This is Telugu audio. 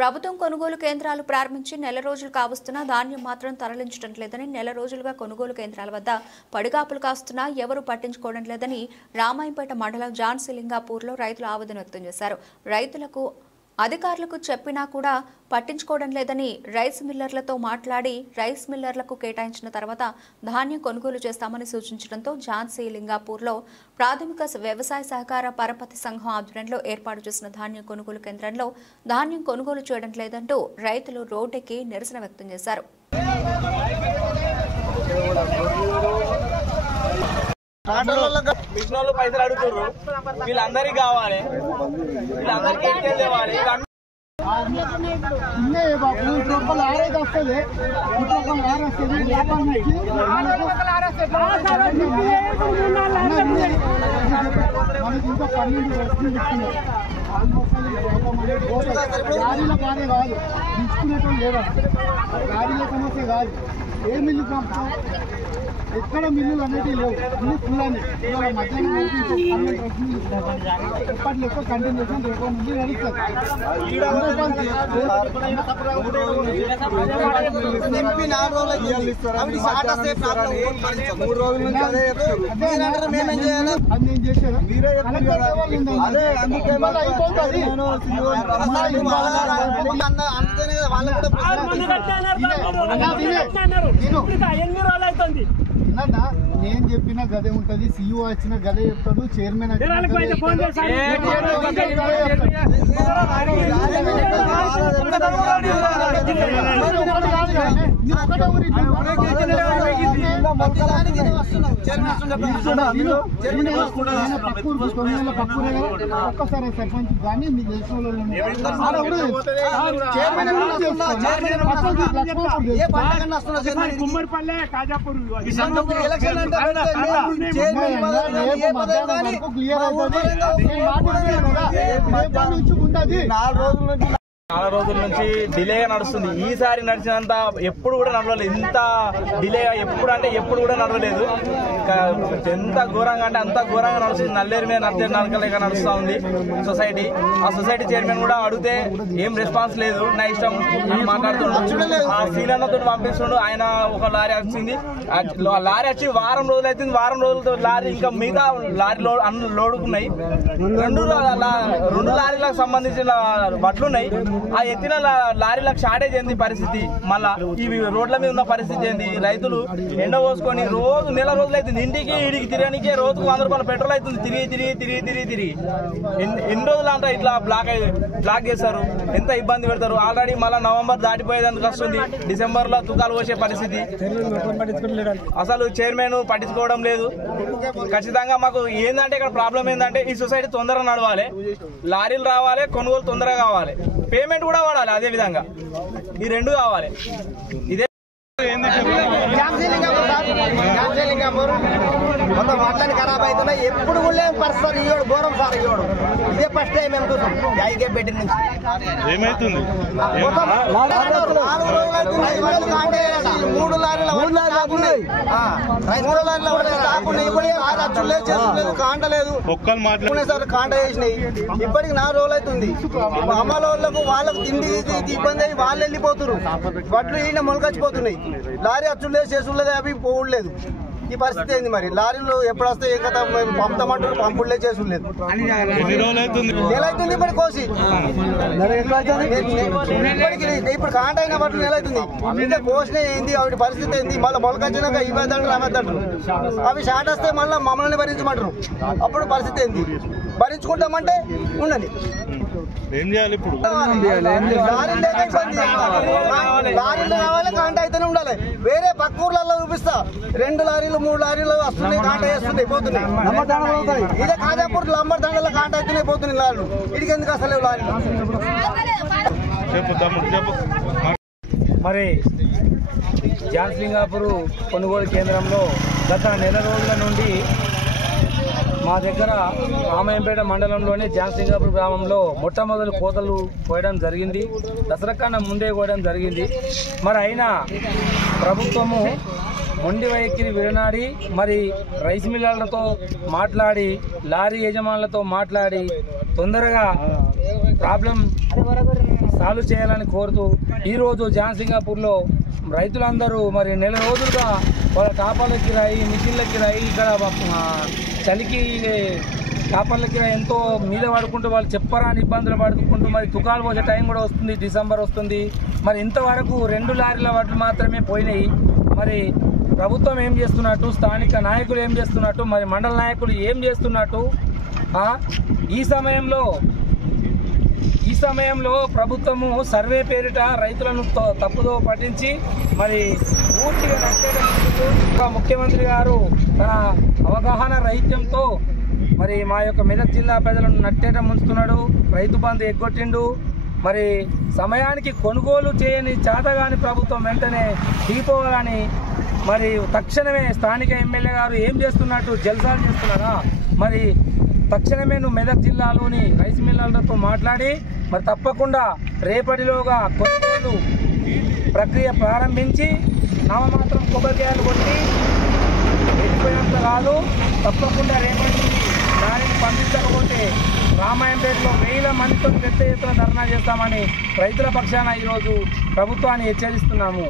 ప్రభుత్వం కొనుగోలు కేంద్రాలు ప్రారంభించి నెల రోజులు కావస్తున్నా ధాన్యం మాత్రం తరలించడం లేదని, నెల రోజులుగా కొనుగోలు కేంద్రాల వద్ద పడిగాపులు కాస్తున్నా ఎవరూ పట్టించుకోవడం లేదని రామాయంపేట మండలం జాన్సీలింగాపూర్లో రైతులు ఆవేదన వ్యక్తం చేశారు. రైతులకు అధికారులకు చెప్పినా కూడా పట్టించుకోవడం లేదని, రైస్ మిల్లర్లతో మాట్లాడి రైస్ మిల్లర్లకు కేటాయించిన తర్వాత ధాన్యం కొనుగోలు చేస్తామని సూచించడంతో జాన్సీలింగాపూర్లో ప్రాథమిక వ్యవసాయ సహకార పరపతి సంఘం ఆధ్వర్యంలో ఏర్పాటు చేసిన ధాన్యం కొనుగోలు కేంద్రంలో ధాన్యం కొనుగోలు చేయడం లేదంటూ రైతులు రోడ్డెక్కి నిరసన వ్యక్తం చేశారు. మిషన్లు పైసలు అడుగుతున్నారు, వీళ్ళందరికీ కావాలి, వీళ్ళందరికీ తేవాలి. గాడీల బాధే కాదు, తీసుకునేటం లేదా, గాడీల సమస్య కాదు. ఏ మిల్లు ఎక్కడ మిల్లులు అనేవి లేవు, అన్ని ఫుల్లని. ఇవాళ మధ్యాహ్నం ఎప్పటి ఎక్కువ కంటిన్యూషన్ రేపు ముందు నడుస్తుంది. నేను చేశాను నేను చెప్పిన గదే ఉంటది, సీఈఓ వచ్చిన గదే చెప్తాడు, చైర్మన్ ఒక్కసారి సర్పంచ్ కానీ మీ దేశంలో కుమ్మరిపల్లె కాజాపూర్ క్లియర్ అవుతుంది. 4 రోజుల నుంచి డిలేగా నడుస్తుంది. ఈసారి నడిచినంత ఎప్పుడు కూడా నడవలేదు. ఇంత డిలేగా ఎప్పుడు కూడా నడవలేదు. ఎంత ఘోరంగా అంటే అంత ఘోరంగా నడుస్తుంది. నల్లేరు మీద నడకలేక నడుస్తూ ఉంది సొసైటీ. ఆ సొసైటీ చైర్మన్ కూడా అడిగితే ఏం రెస్పాన్స్ లేదు, నా ఇష్టం అని మాట్లాడుతున్నాడు. ఆ సీలన్నతో పంపిస్తుండు. ఆయన ఒక లారీ వచ్చింది, లారీ వచ్చి వారం రోజులు అవుతుంది. వారం రోజులతో లారీ ఇంకా మిగతా లారీ లోడుకున్నాయి. 2 లారీలకు సంబంధించిన బట్లున్నాయి. ఆ ఎత్తిన లారీలకు షార్టేజ్ ఏంది పరిస్థితి, మళ్ళా ఈ రోడ్ల మీద ఉన్న పరిస్థితి ఏంది. రైతులు ఎండ పోసుకొని రోజు నెల రోజులు అవుతుంది ఇంటికి ఇడికి తిరగనికే రోజుకు 100 రూపాయల పెట్రోల్ అవుతుంది. తిరిగి ఎన్ని రోజులు అంతా ఇట్లా బ్లాక్ చేస్తారు, ఎంత ఇబ్బంది పెడతారు. ఆల్రెడీ మళ్ళీ నవంబర్ దాటిపోయేందుకు వస్తుంది. డిసెంబర్ లో తుకాలు పోసే పరిస్థితి. అసలు చైర్మన్ పట్టించుకోవడం లేదు. ఖచ్చితంగా మాకు ఏంటంటే ఇక్కడ ప్రాబ్లం ఏంటంటే ఈ సొసైటీ తొందరగా నడవాలి, లారీలు రావాలి, కొనుగోలు తొందరగా కావాలి, పేమెంట్ కూడా వాడాలి. అదే విధంగా ఈ 2 కావాలి. ఇదే మొత్తం వాటిని ఖరాబ్ అవుతున్నాయి. ఎప్పుడు కూడా పరిస్థితి ఇవ్వడు, ఘోరం సార్ ఇవ్వడు. ఇదే ఫస్ట్ టైం మేము చూసాం జాయికే బెడ్ నుంచి. ఏమైతుంది 4 రోజులు అవుతుంది. 3 లారీల స్టాక్ ఉన్నాయి, 3 లారీల స్టాక్ ఉన్నాయి. ఇప్పుడు కాంటలేదు సార్, కాంట చేసినాయి. ఇప్పటికి 4 రోజులు అవుతుంది. అమ్మల వాళ్ళకు తిండి ఇబ్బంది అయ్యి వాళ్ళు వెళ్ళిపోతున్నారు. వడ్లు ఈయన మొలకొచ్చిపోతున్నాయి. లారీ అచ్చులు లేదు, చేసులు లేదు, అవి పోవట్లేదు. ఈ పరిస్థితి ఏంది మరి? లారీలు ఎప్పుడు వస్తాయి కదా, మేము పంపుతామంటారు, పంపులే చేసులు లేదు. నెల అవుతుంది ఇప్పటి కోసి. ఇప్పుడు కాంట అయిన బట్టి నెల అవుతుంది. ఇంకా కోసిన ఏంది, ఆవిడ పరిస్థితి ఏంది? మళ్ళీ మొలకొచ్చినాక ఇవ్వద్దంటారు, అమ్మద్దంటారు. అవి షార్ట్ వస్తే మళ్ళీ మమ్మల్ని భరించమంటారు. అప్పుడు పరిస్థితి ఏంది? భరించుకుంటామంటే ఉండని ఏం చేయాలి ఇప్పుడు? లారీలు కావాలి, కాంట అయితేనే ఉండాలి. వేరే పక్క ఊర్లలో చూపిస్తా 2 లారీలు 3 లారీలు వస్తున్నాయి, కాంట వేస్తున్నాయి, పోతున్నాయి. ఇదే కాజాపూర్ లంబర్ దండలో కాంట అయితేనే పోతున్నాయి లారీలు. ఇడికి ఎందుకు అసలు లారీలు? మరి జాన్సీలింగాపూర్ కొనుగోలు కేంద్రంలో గత నెల రోజుల నుండి మా దగ్గర రామాయంపేట మండలంలోని జాన్సీలింగాపూర్ గ్రామంలో మొట్టమొదటి కోతలు కోయడం జరిగింది. దసరా కన్నా ముందే కోయడం జరిగింది. మరి అయినా ప్రభుత్వము మొండి వైఖరి విడనాడి మరి రైస్ మిల్లర్లతో మాట్లాడి, లారీ యజమానులతో మాట్లాడి తొందరగా ప్రాబ్లం సాల్వ్ చేయాలని కోరుతూ ఈరోజు జాన్సింగాపూర్లో రైతులందరూ మరి నెల రోజులుగా వాళ్ళ టాపర్లకి రాయి మిషన్లకి రాయి ఇక్కడ చలికి టాపర్లకి ఎంతో మీద పడుకుంటూ వాళ్ళు చెప్పరాని ఇబ్బందులు పడుకుంటూ మరి తుకాలు పోసే టైం కూడా వస్తుంది, డిసెంబర్ వస్తుంది. మరి ఇంతవరకు 2 లారీల వడ్లు మాత్రమే పోయినాయి. మరి ప్రభుత్వం ఏం చేస్తున్నట్టు, స్థానిక నాయకులు ఏం చేస్తున్నట్టు, మరి మండల నాయకులు ఏం చేస్తున్నట్టు, ఈ సమయంలో ప్రభుత్వము సర్వే పేరిట రైతులను తప్పుదో పట్టించి మరి పూర్తిగా నష్టేట ముఖ్యమంత్రి గారు తన అవగాహన రహిత్యంతో మరి మా యొక్క మెదక్ జిల్లా ప్రజలను నట్టేట ముంచుతున్నాడు. రైతు బంధు ఎగ్గొట్టిండు. మరి సమయానికి కొనుగోలు చేయని చేతగాని ప్రభుత్వం వెంటనే దిగిపోవాలని మరి తక్షణమే స్థానిక ఎమ్మెల్యే గారు ఏం చేస్తున్నట్టు జల్సాలు చేస్తున్నారా? మరి తక్షణమే నువ్వు మెదక్ జిల్లాలోని రైస్ మిల్లర్లతో మాట్లాడి మరి తప్పకుండా రేపటిలోగా కొనుగోలు ప్రక్రియ ప్రారంభించి నామమాత్రం కొబ్బరికాయలు కొట్టి వెళ్ళిపోయినంత కాదు, తప్పకుండా రేపటి దానిని పంపించకపోతే రామాయంపేటలో 1000 మందితో పెద్ద ఎత్తున ధర్నా చేస్తామని రైతుల పక్షాన ఈరోజు ప్రభుత్వాన్ని హెచ్చరిస్తున్నాము.